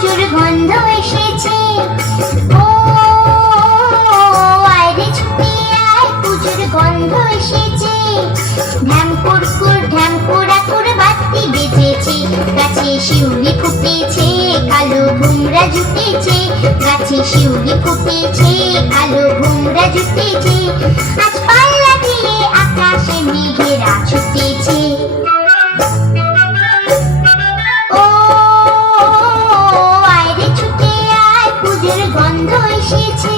পুজোর গন্ধ এসেছে। ও আয় রে ছুটে আয়, পুজোর গন্ধ এসেছে। ঢ্যাম কুরকুর ঢ্যাম কুড়াকুর বাতি বেজেছে, গাছে শিউলি ফুটেছে, কালো ভুমরা জুটেছে। গাছে শিউলি ফুটেছে, কালো ভুমরা জুটেছে। আজ পাল্লা দিয়ে আকাশে মেঘেরা ছুটেছে। ও আয় রে ছুটে আয়, পুজোর গন্ধ এসেছে।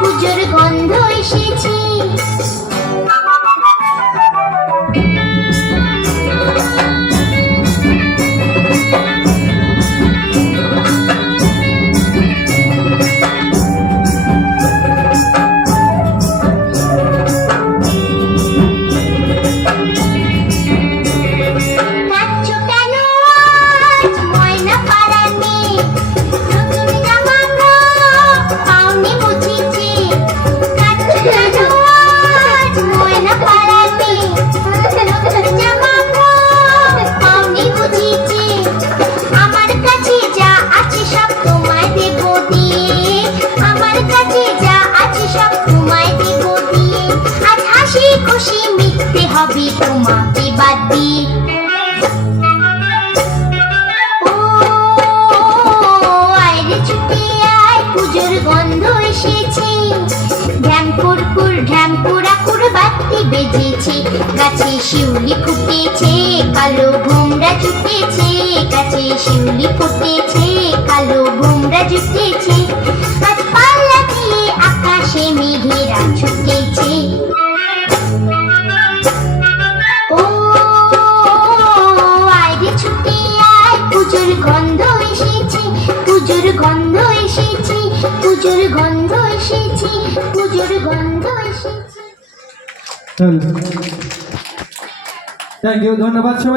পুজোর গন্ধ এসেছে। খুশি মিটতে হবে তোমাকে বাদ দিয়ে। ও আয় রে ছুটে আয়, পুজোর গন্ধ এসেছে। ঢ্যাম কুরকুর ঢ্যাম কুড়াকুর বাতি বেজেছে, গাছে শিউলি ফুটেছে, কালো ভুমরা জুটেছে। গাছে শিউলি ফুটেছে, কালো ভুমরা জুটেছে। আজ পাল্লা দিয়ে আকাশে মেঘেরা ছুটেছে। ও আয় রে ছুটে আয়, পুজোর গন্ধ এসেছে। পুজোর গন্ধ এসেছে, পুজোর গন্ধ এসেছে, পুজোর গন্ধ এসেছে। থ্যাংক ইউ, ধন্যবাদ সবাই।